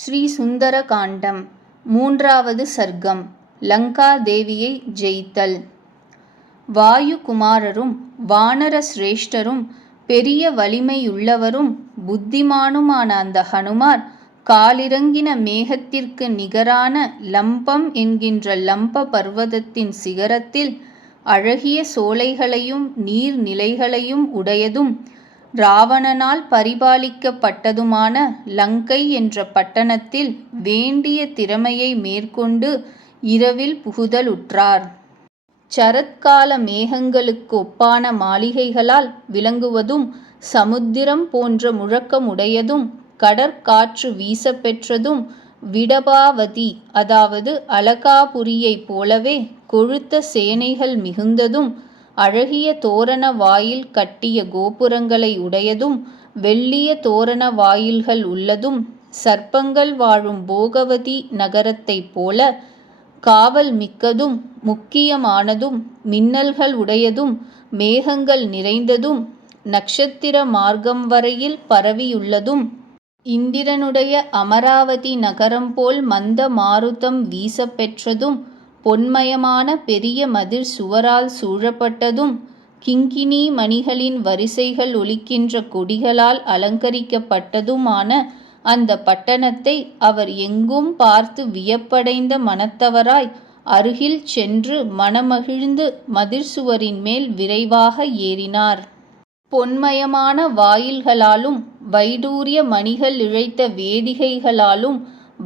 ஸ்ரீ சுந்தர காண்டம் மூன்றாவது சர்க்கம் லங்கா தேவியை ஜெயித்தல். வாயு குமாரரும் வானர சிரேஷ்டரும் பெரிய வலிமையுள்ளவரும் புத்திமானுமான அந்த ஹனுமார் காலிறங்கின மேகத்திற்கு நிகரான லம்பம் என்கின்ற லம்ப பர்வதத்தின் சிகரத்தில் அழகிய சோலைகளையும் நீர்நிலைகளையும் உடையதும் ராவணனால் பரிபாலிக்கப்பட்டதுமான லங்கை என்ற பட்டணத்தில் வேண்டிய திறமையை மேற்கொண்டு இரவில் புகுதலுற்றார். சரத்கால மேகங்களுக்கு ஒப்பான மாளிகைகளால் விளங்குவதும் சமுத்திரம் போன்ற முழக்கமுடையதும் கடற்காற்று வீசப்பெற்றதும் விடபாவதி அதாவது அலகாபுரியைப் போலவே கொழுத்த சேனைகள் மிகுந்ததும் அழகிய தோரண வாயில் கட்டிய கோபுரங்களை உடையதும் வெள்ளிய தோரண வாயில்கள் உள்ளதும் சர்ப்பங்கள் வாழும் போகவதி நகரத்தைப் போல காவல் மிக்கதும் முக்கியமானதும் மின்னல்கள் உடையதும் மேகங்கள் நிறைந்ததும் நட்சத்திர மார்க்கம் வரையில் பரவியுள்ளதும். இந்திரனுடைய அமராவதி நகரம் போல் மந்த மாருதம் வீசப்பெற்றதும் பொன்மயமான பெரிய மதிர் சுவரால் சூழப்பட்டதும் கிங்கினி மணிகளின் வரிசைகள் ஒலிக்கின்ற கொடிகளால் அலங்கரிக்கப்பட்டதுமான அந்த பட்டணத்தை அவர் எங்கும் பார்த்து வியப்படைந்த மனத்தவராய் அருகில் சென்று மனமகிழ்ந்து மதிர்சுவரின் மேல் விரைவாக ஏறினார். பொன்மயமான வாயில்களாலும் வைடூரிய மணிகள் இழைத்த வேதிகைகளாலும்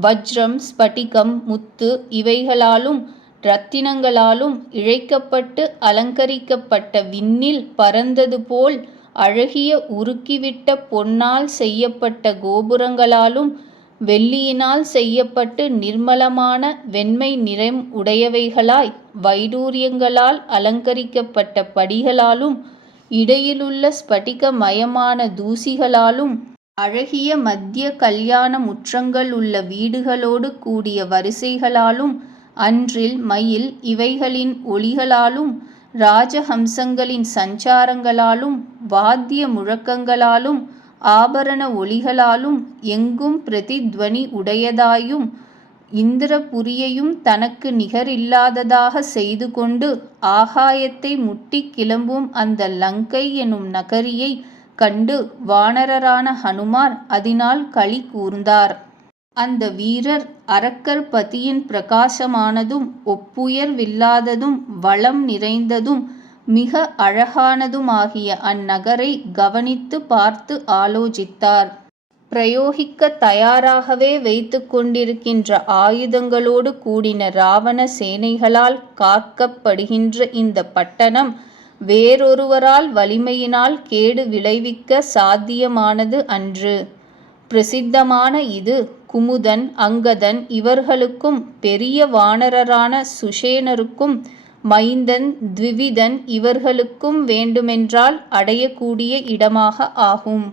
வஜ்ரம் ஸ்படிகம் முத்து இவைகளாலும் இரத்தினங்களாலும் இழைக்கப்பட்டு அலங்கரிக்கப்பட்ட விண்ணில் பறந்தது போல் அழகிய உருக்கிவிட்ட பொன்னால் செய்யப்பட்ட கோபுரங்களாலும் வெள்ளியினால் செய்யப்பட்டு நிர்மலமான வெண்மை நிறம் உடையவைகளாய் வைடூரியங்களால் அலங்கரிக்கப்பட்ட படிகளாலும் இடையிலுள்ள ஸ்படிக மயமான தூசிகளாலும் அழகிய மத்திய கல்யாண முற்றங்கள் உள்ள வீடுகளோடு கூடிய வரிசைகளாலும் அன்றில் மயில் இவைகளின் ஒளிகளாலும் ராஜஹம்சங்களின் சஞ்சாரங்களாலும் வாத்திய முழக்கங்களாலும் ஆபரண ஒளிகளாலும் எங்கும் பிரதித்வனி உடையதாயும் இந்திரபுரியையும் தனக்கு நிகரில்லாததாக செய்து கொண்டு ஆகாயத்தை முட்டிக் கிளம்பும் அந்த லங்கை எனும் நகரியை கண்டு வானரரான ஹனுமார் அதனால் களி கூர்ந்தார். அந்த வீரர் அரக்கர் பதியின் பிரகாசமானதும் ஒப்புயர்வில்லாததும் வளம் நிறைந்ததும் மிக அழகானதுமாகிய அந்நகரை கவனித்து பார்த்து ஆலோசித்தார். பிரயோகிக்கத் தயாராகவே வைத்து கொண்டிருக்கின்ற ஆயுதங்களோடு கூடின இராவண சேனைகளால் காக்கப்படுகின்ற இந்த பட்டணம் வேறொருவரால் வலிமையினால் கேடு விளைவிக்க சாத்தியமானது அன்று. பிரசித்தமான இது குமுதன் அங்கதன் இவர்களுக்கும் பெரிய வானரரான சுஷேனருக்கும் மைந்தன் த்விவிதன் இவர்களுக்கும் வேண்டுமென்றால் அடையக்கூடிய இடமாக ஆகும்.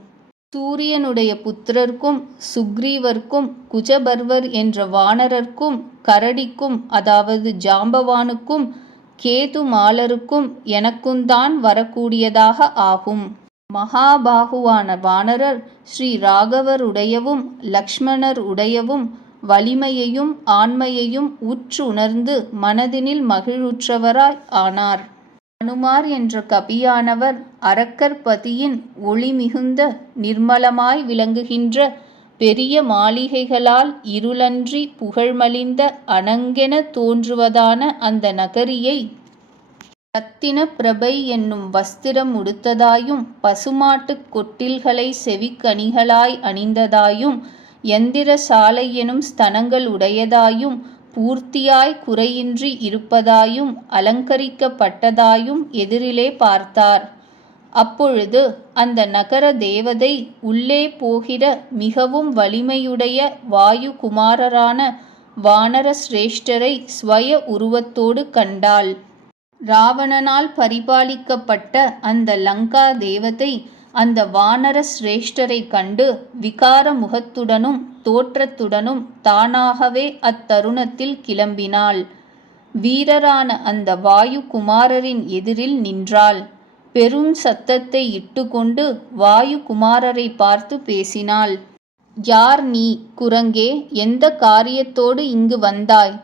சூரியனுடைய புத்திரர்க்கும் சுக்ரீவர்க்கும் குஜபர்வர் என்ற வானரர்க்கும் கரடிக்கும் அதாவது ஜாம்பவானுக்கும் கேதுமாலருக்கும் எனக்குந்தான் வரக்கூடியதாக ஆகும். மகாபாகுவான வானரர் ஸ்ரீ ராகவருடையவும் லக்ஷ்மணர் உடையவும் வலிமையையும் ஆண்மையையும் உற்று உணர்ந்து மனதினில் மகிழ்வுற்றவராய் ஆனார். அனுமார் என்ற கபியானவர் அரக்கர் பதியின் ஒளிமிகுந்த நிர்மலமாய் விளங்குகின்ற பெரிய மாளிகைகளால் இருளன்றி புகழ்மலிந்த அனங்கென தோன்றுவதான அந்த நகரியை ரத்தின பிரபை என்னும் வஸ்திரம் உடுத்ததாயும் பசுமாட்டுக் கொட்டில்களை செவிக்கணிகளாய் அணிந்ததாயும் யந்திரசாலை எனும் ஸ்தனங்கள் உடையதாயும் பூர்த்தியாய் குறையின்றி இருப்பதாயும் அலங்கரிக்கப்பட்டதாயும் எதிரிலே பார்த்தார். அப்பொழுது அந்த நகர தேவதை உள்ளே போகிற மிகவும் வலிமையுடைய வாயு குமாரரான வானர சிரேஷ்டரை ஸ்வய உருவத்தோடு கண்டாள். ராவணனால் பரிபாலிக்கப்பட்ட அந்த லங்கா தேவதை அந்த வானர சிரேஷ்டரைக் கண்டு விகார முகத்துடனும் தோற்றத்துடனும் தானாகவே அத்தருணத்தில் கிளம்பினாள். வீரரான அந்த வாயு குமாரரின் எதிரில் நின்றாள். பெரும் சத்தத்தை இட்டுக்கொண்டு வாயு குமாரரை பார்த்து பேசினாள். யார் நீ குரங்கே எந்த காரியத்தோடு இங்கு வந்தாய்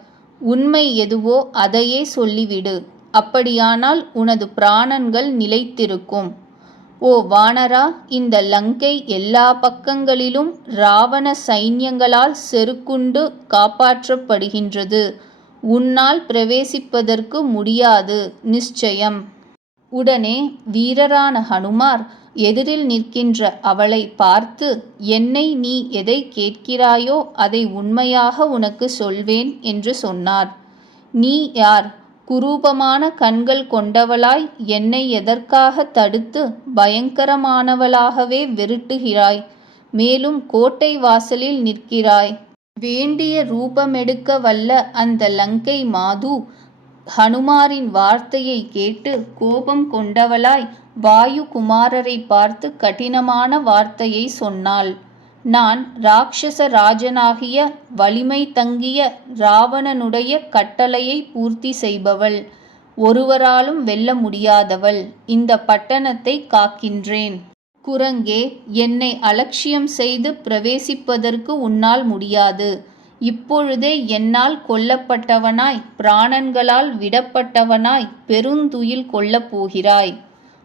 உண்மை எதுவோ அதையே சொல்லிவிடு அப்படியானால் உனது பிராணன்கள் நிலைத்திருக்கும். ஓ வானரா இந்த லங்கை எல்லா பக்கங்களிலும் ராவண சைன்யங்களால் செருக்குண்டு காப்பாற்றப்படுகின்றது. உன்னால் பிரவேசிப்பதற்கு முடியாது நிச்சயம். உடனே வீரரான ஹனுமார் எதிரில் நிற்கின்ற அவளை பார்த்து என்னை நீ எதை கேட்கிறாயோ அதை உண்மையாக உனக்கு சொல்வேன் என்று சொன்னார். நீ யார்? குரூபமான கண்கள் கொண்டவளாய் என்னை எதற்காக தடுத்து பயங்கரமானவளாகவே விருட்டுகிறாய். மேலும் கோட்டை வாசலில் நிற்கிறாய். வேண்டிய ரூபமெடுக்க வல்ல அந்த லங்கை மாது ஹனுமாரின் வார்த்தையை கேட்டு கோபம் கொண்டவளாய் வாயு குமாரரை பார்த்து கடினமான வார்த்தையை சொன்னாள். நான் ராட்சச ராஜனாகிய வலிமை தங்கிய ராவணனுடைய கட்டளையை பூர்த்தி செய்பவள். ஒருவராலும் வெல்ல முடியாதவள். இந்த பட்டணத்தை காக்கின்றேன். குரங்கே என்னை அலட்சியம் செய்து பிரவேசிப்பதற்கு உன்னால் முடியாது. இப்பொழுதே என்னால் கொல்லப்பட்டவனாய் பிராணன்களால் விடப்பட்டவனாய் பெருந்துயில் கொல்லப் போகிறாய்.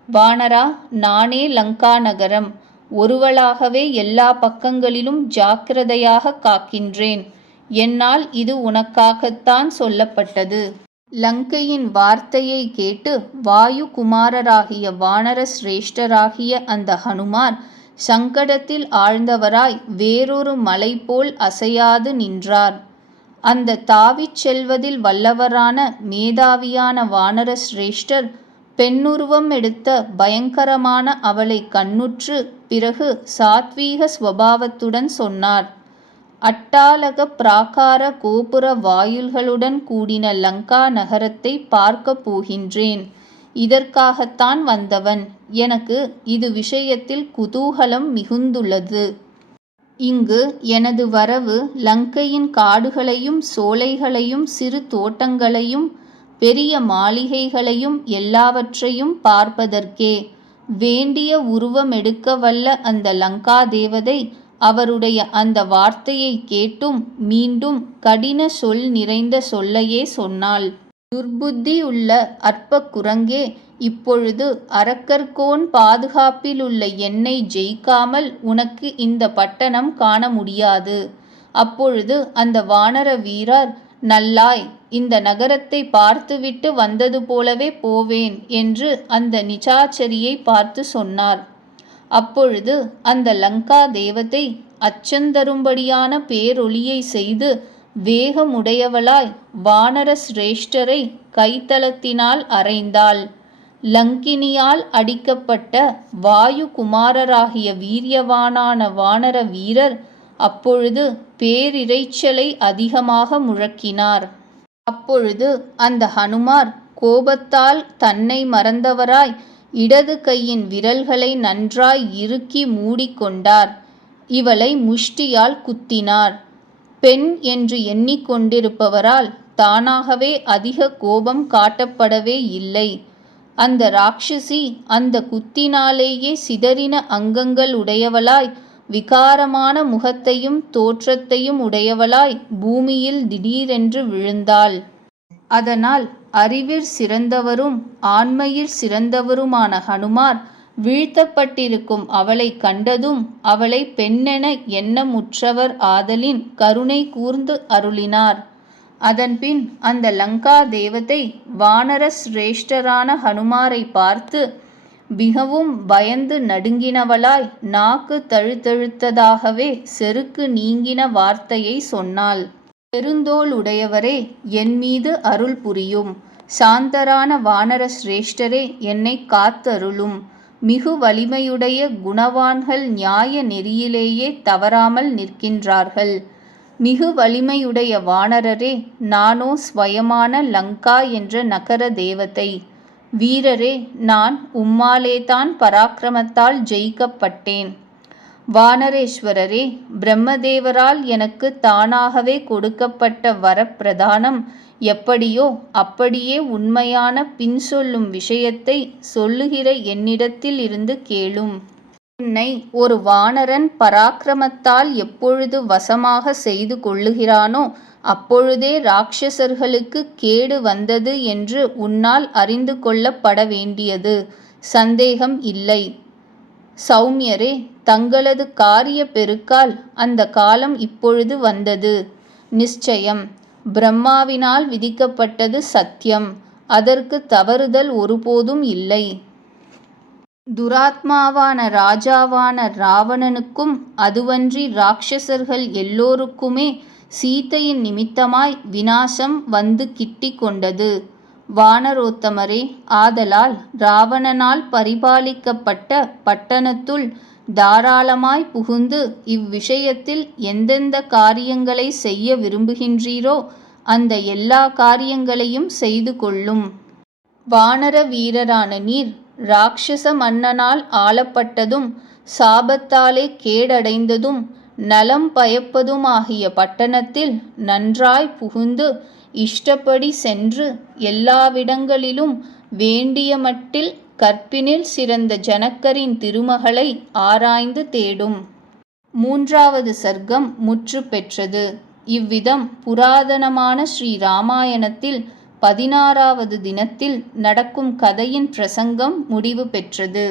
வானரா நானே லங்கா நகரம் ஒருவளாகவே எல்லா பக்கங்களிலும் ஜாக்கிரதையாக காக்கின்றேன். என்னால் இது உனக்காகத்தான் சொல்லப்பட்டது. லங்கையின் வார்த்தையை கேட்டு வாயு குமாரராகிய வானர சிரேஷ்டராகிய அந்த ஹனுமார் சங்கடத்தில் ஆழ்ந்தவராய் வேறொரு மலை போல் அசையாது நின்றார். அந்த தாவிச் செல்வதில் வல்லவரான மேதாவியான வானர சிரேஷ்டர் பெண்ணுருவம் எடுத்த பயங்கரமான அவளை கண்ணுற்று பிறகு சாத்வீக ஸ்வபாவத்துடன் சொன்னார். அட்டாலக பிராகார கோபுர வாயில்களுடன் கூடின லங்கா நகரத்தை பார்க்கப் போகின்றேன். இதற்காகத்தான் வந்தவன். எனக்கு இது விஷயத்தில் குதூகலம் மிகுந்துள்ளது. இங்கு எனது வரவு லங்கையின் காடுகளையும் சோலைகளையும் சிறு தோட்டங்களையும் பெரிய மாளிகைகளையும் எல்லாவற்றையும் பார்ப்பதற்கே வேண்டிய உருவமெடுக்க வல்ல அந்த லங்கா தேவதை அவருடைய அந்த வார்த்தையை கேட்டும் மீண்டும் கடின சொல் நிறைந்த சொல்லையே சொன்னாள். துர்புத்தி உள்ள அற்ப குரங்கே இப்பொழுது அரக்கர்கோன் பாதுகாப்பிலுள்ள என்னை ஜெயிக்காமல் உனக்கு இந்த பட்டணம் காண முடியாது. அப்பொழுது அந்த வானர வீரர் நல்லாய் இந்த நகரத்தை பார்த்துவிட்டு வந்தது போலவே போவேன் என்று அந்த நிசாச்சரியை பார்த்து சொன்னார். அப்பொழுது அந்த லங்கா தேவதை அச்சந்தரும்படியான பேரொளியை செய்து வேகமுடையவளாய் வானர சிரேஷ்டரை கைத்தளத்தினால் அறைந்தாள். லங்கினியால் அடிக்கப்பட்ட வாயு குமாரராகிய வீரியவானான வானர வீரர் அப்பொழுது பேரிரைச்சலை அதிகமாக முழக்கினார். அப்பொழுது அந்த ஹனுமார் கோபத்தால் தன்னை மறந்தவராய் இடது கையின் விரல்களை நன்றாய் இறுக்கி மூடிக்கொண்டார் இவளை முஷ்டியால் குத்தினார். பெண் என்று எண்ணிக்கொண்டிருப்பவரால் தானாகவே அதிக கோபம் காட்டப்படவே இல்லை. அந்த ராட்சசி அந்த குத்தினாலேயே சிதறின அங்கங்கள் உடையவளாய் விகாரமான முகத்தையும் தோற்றத்தையும் உடையவளாய் பூமியில் திடீரென்று விழுந்தாள். அதனால் அறிவிற் சிறந்தவரும் ஆண்மையில் சிறந்தவருமான ஹனுமார் வீழ்த்தப்பட்டிருக்கும் அவளை கண்டதும் அவளை பெண்ணென எண்ணமுற்றவர் ஆதலின் கருணை கூர்ந்து அருளினார். அதன்பின் அந்த லங்கா தேவதை வானர சிரேஷ்டரான ஹனுமாரை பார்த்து மிகவும் பயந்து நடுங்கினவளாய் நாக்கு தழுத்தழுத்ததாகவே செருக்கு நீங்கின வார்த்தையை சொன்னாள். பெருந்தோள் உடையவரே என் மீது அருள் புரியும். சாந்தரான வானர சிரேஷ்டரே என்னை காத்தருளும். மிகு வலிமையுடைய குணவான்கள் நியாய நெறியிலேயே தவறாமல் நிற்கின்றார்கள். மிகு வலிமையுடைய வானரரே நானோ ஸ்வயமான லங்கா என்ற நகர தேவதை. வீரரே நான் உம்மாலேதான் பராக்கிரமத்தால் ஜெயிக்கப்பட்டேன். வானரேஸ்வரரே பிரம்மதேவரால் எனக்கு தானாகவே கொடுக்கப்பட்ட வரப்பிரதானம் எப்படியோ அப்படியே உண்மையான பின் சொல்லும் விஷயத்தை சொல்லுகிற என்னிடத்தில் இருந்து கேளும். உன்னை ஒரு வானரன் பராக்கிரமத்தால் எப்பொழுது வசமாக செய்து கொள்ளுகிறானோ அப்பொழுதே ராட்சசர்களுக்கு கேடு வந்தது என்று உன்னால் அறிந்து கொள்ளப்பட வேண்டியது. சந்தேகம் இல்லை. சௌமியரே தங்களது காரிய பெருக்கால் அந்த காலம் இப்பொழுது வந்தது. நிச்சயம் பிரம்மாவினால் விதிக்கப்பட்டது சத்தியம். அதற்கு தவறுதல் ஒருபோதும் இல்லை. துராத்மாவான ராஜாவான ராவணனுக்கும் அதுவன்றி ராட்சசர்கள் எல்லோருக்குமே சீதையின் நிமித்தமாய் விநாசம் வந்து கிட்டி கொண்டது. வானரோத்தமரே ஆதலால் ராவணனால் பரிபாலிக்கப்பட்ட பட்டணத்துள் தாராளமாய் புகுந்து இவ்விஷயத்தில் எந்தெந்த காரியங்களை செய்ய விரும்புகின்றீரோ அந்த எல்லா காரியங்களையும் செய்து கொள்ளும். வானர வீரரான நீர் ராட்சச மன்னனால் ஆளப்பட்டதும் சாபத்தாலே கேடடைந்ததும் நலம் பயப்பதுமாகிய பட்டணத்தில் நன்றாய் புகுந்து இஷ்டப்படி சென்று எல்லாவிடங்களிலும் வேண்டிய மட்டில் கற்பினில் சிறந்த ஜனக்கரின் திருமகளை ஆராய்ந்து தேடும். மூன்றாவது சர்க்கம் முற்று பெற்றது. இவ்விதம் புராதனமான ஸ்ரீ ராமாயணத்தில் பதினாறாவது தினத்தில் நடக்கும் கதையின் பிரசங்கம் முடிவு பெற்றது.